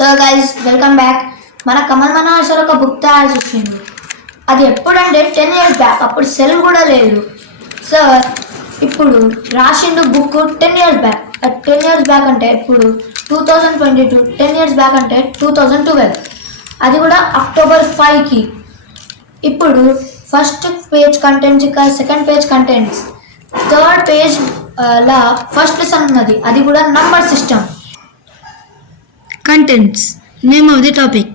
So guys welcome back. మన Kamal Manohar sir ఒక book తయారు చేసిండు. అది ఎప్పుడంటే 10 years బ్యాక్. అప్పుడు సెల్ కూడా లేదు. సార్ ఇప్పుడు రాసిండు book 10 years back. 10 years back అంటే ఇప్పుడు 2022. 10 years బ్యాక్ అంటే 2012. అది కూడా October 5కి. ఇప్పుడు ఫస్ట్ పేజ్ కంటెంట్స్ ఇంకా second page contents, third page లా ఫస్ట్ లెసన్ ఉన్నది. అది కూడా number system. Contents. Name of the topic.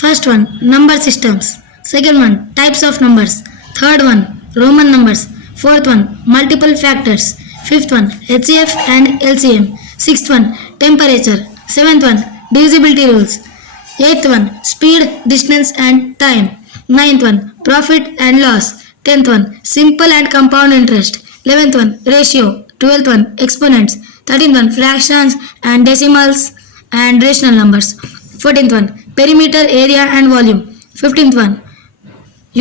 First one, number systems. Second one, types of numbers. Third one, Roman numbers. Fourth one, multiple factors. Fifth one, HCF and LCM. Sixth one, temperature. Seventh one, divisibility rules. Eighth one, speed, distance and time. Ninth one, profit and loss. 10th one, simple and compound interest. 11th one, ratio. 12th one, exponents. 13th one, fractions and decimals and rational numbers. 14th one, perimeter, area and volume. 15th one,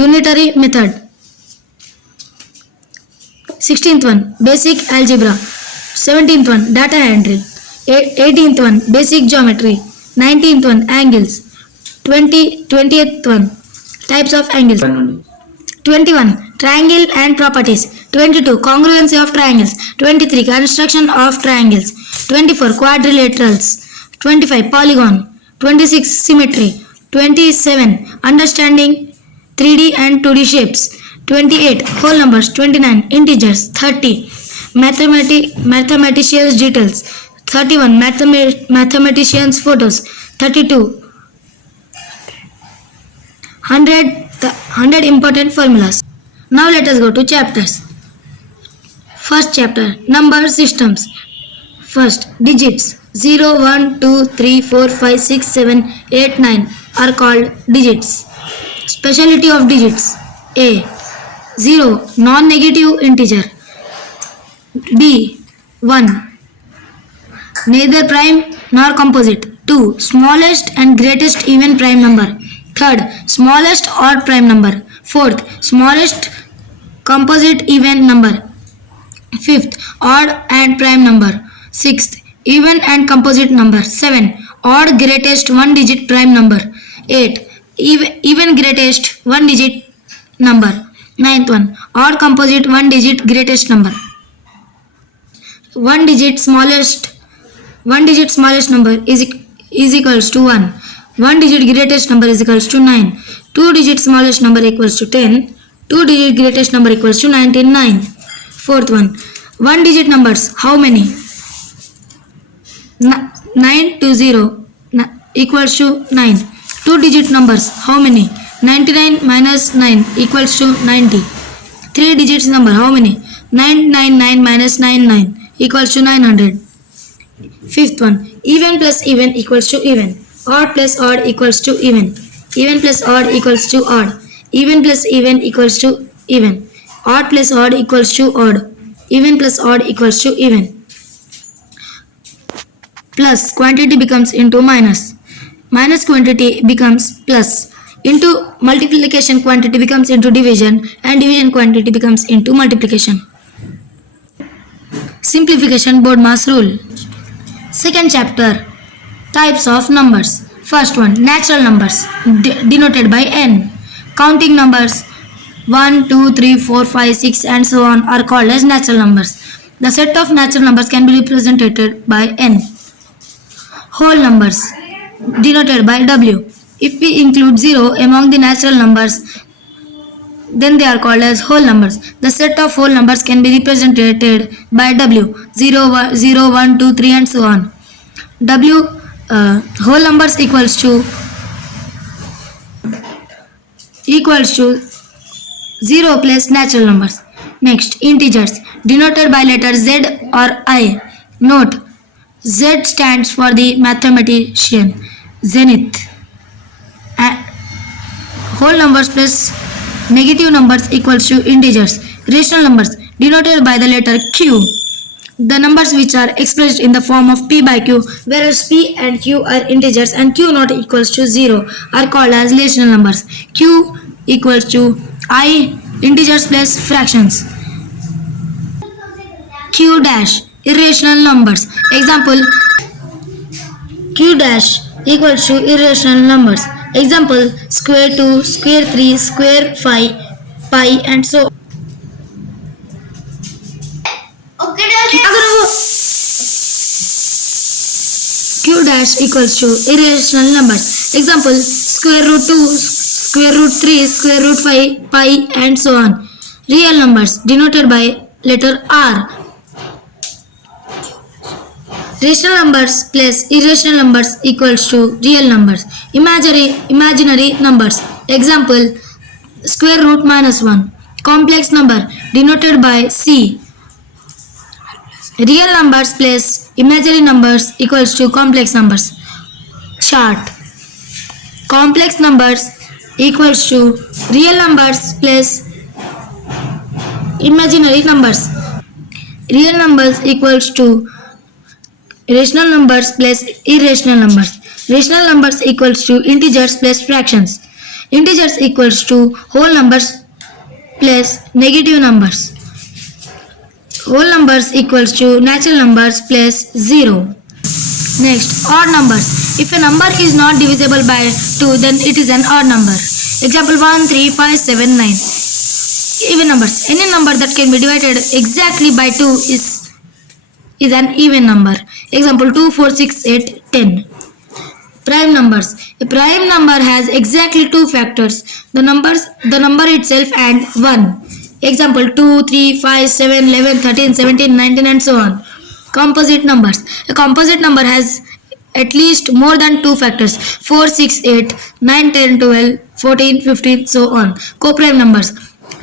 unitary method. 16th one, basic algebra. 17th one, data entry. 18th one, basic geometry. 19th one, angles. 20th one, types of angles. 21, triangle and properties. 22, congruency of triangles. 23, construction of triangles. 24, quadrilaterals. 25, polygon. 26, symmetry. 27, understanding 3D and 2D shapes. 28, whole numbers. 29, integers. 30, mathematicians details. 31, mathematicians photos. 32, 100 important formulas. Now let us go to chapters. First chapter, number systems. First, digits. 0, 1, 2, 3, 4, 5, 6, 7, 8, 9 are called digits. Speciality of digits. A. 0, non-negative integer. B. 1, neither prime nor composite. 2, smallest and greatest even prime number. Third, smallest odd prime number. Fourth, smallest composite even number. Fifth, odd and prime number. Sixth, even and composite number. 7, odd greatest one digit prime number. 8, even greatest one digit number. 9th one, odd composite one digit greatest number. One digit smallest number is equals to 1. One digit greatest number is equals to 9. Two digit smallest number equals to 10. Two digit greatest number equals to 99. Fourth one, one digit numbers, how many? 9 to 0 equals to 9. Two digit numbers, how many? 99 minus 9 equals to 90. Three digits number, how many? 999 minus 99 equals to 900. Fifth one, even plus even equals to even. Odd plus odd equals to even. Even plus odd equals to odd. Even plus even equals to even. Odd plus odd equals to odd. Even plus odd equals to even. Plus quantity becomes into minus. Minus quantity becomes plus. Into multiplication quantity becomes into division, and division quantity becomes into multiplication. Simplification BODMAS rule. Second chapter, types of numbers. First one, natural numbers denoted by n. Counting numbers 1, 2, 3, 4, 5, 6 and so on are called as natural numbers. The set of natural numbers can be represented by n. Whole numbers denoted by w. If we include 0 among the natural numbers, then they are called as whole numbers. The set of whole numbers can be represented by w. 0, 1, 2, 3 and so on. W whole numbers equals to 0 plus natural numbers. Next, integers denoted by letter Z or I. Note, Z stands for the mathematician, zenith. Whole numbers plus negative numbers equals to integers. Rational numbers denoted by the letter Q. The numbers which are expressed in the form of P by Q, whereas P and Q are integers and Q not equals to 0, are called as rational numbers. Q equals to I integers plus fractions. Q dash irrational numbers. Example, Q dash equals to irrational numbers. Example, square 2, square 3, square 5, pi and so on. Q dash equals to irrational numbers. Example, square root 2, square root 3, square root 5, pi and so on. Real numbers denoted by letter R. Rational numbers plus irrational numbers equals to real numbers. Imaginary numbers. Example, square root minus 1. Complex number denoted by C. Real numbers plus imaginary numbers equals to complex numbers. Chart. Complex numbers equals to real numbers plus imaginary numbers. Real numbers equals to rational numbers plus irrational numbers. Rational numbers equals to integers plus fractions. Integers equals to whole numbers plus negative numbers. Whole numbers equals to natural numbers plus 0. Next, odd numbers. If a number is not divisible by 2, then it is an odd number. Example 1, 3, 5, 7, 9. Even numbers. Any number that can be divided exactly by 2 is an even number. Example 2, 4, 6, 8, 10. Prime numbers. A prime number has exactly two factors, the number itself and 1. Example 2, 3, 5, 7, 11, 13, 17, 19 and so on. Composite numbers. A composite number has at least more than two factors, 4, 6, 8, 9, 10, 12, 14, 15, so on. Co-prime numbers.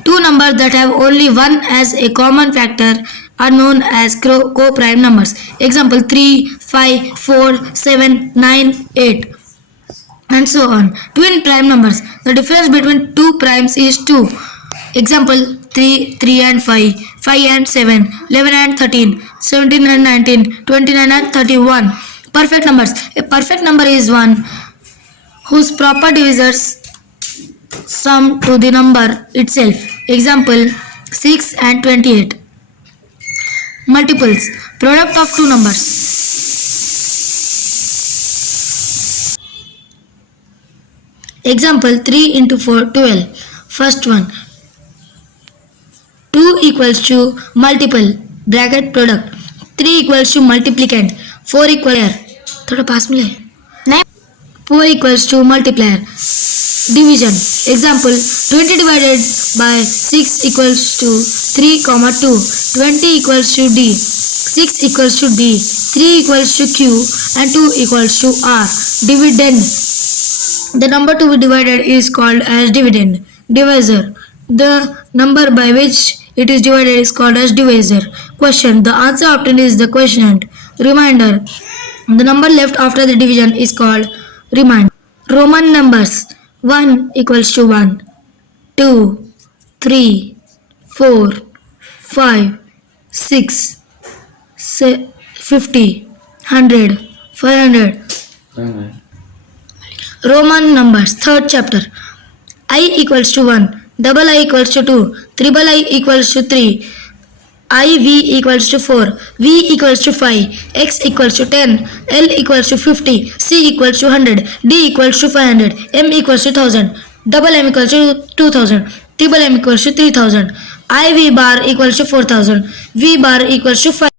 Two numbers that have only one as a common factor are known as co-prime numbers. Example 3, 5, 4, 7, 9, 8 and so on. Twin prime numbers. The difference between two primes is 2. Example 3, 3 and 5, 5 and 7, 11 and 13, 17 and 19, 29 and 31. Perfect numbers. A perfect number is one whose proper divisors sum to the number itself. Example 6 and 28. Multiples. Product of two numbers. Example 3 into 4, 12. First one. 2 equals to multiple bracket product. 3 equals to multiplicand. 4 equals थोड़ा पास में ले. 4 equals to multiplier. Division. Example 20 divided by 6 equals to 3, 2. 20 equals to D. 6 equals to D. 3 equals to Q and 2 equals to R. Dividend. The number to be divided is called as dividend. Divisor. The number by which it is divided is called as divisor. Question. The answer obtained is the quotient. Remainder. The number left after the division is called remainder. Roman numbers. 1 equals to 1, 2, 3, 4, 5, 6, 50, 100, 500. Roman numbers. Third chapter. I equals to 1, double I equals to 2, triple I equals to 3, IV equals to 4, V equals to 5, X equals to 10, L equals to 50, C equals to 100, D equals to 500, M equals to 1000, double M equals to 2000, triple M equals to 3000, IV bar equals to 4000, V bar equals to 5.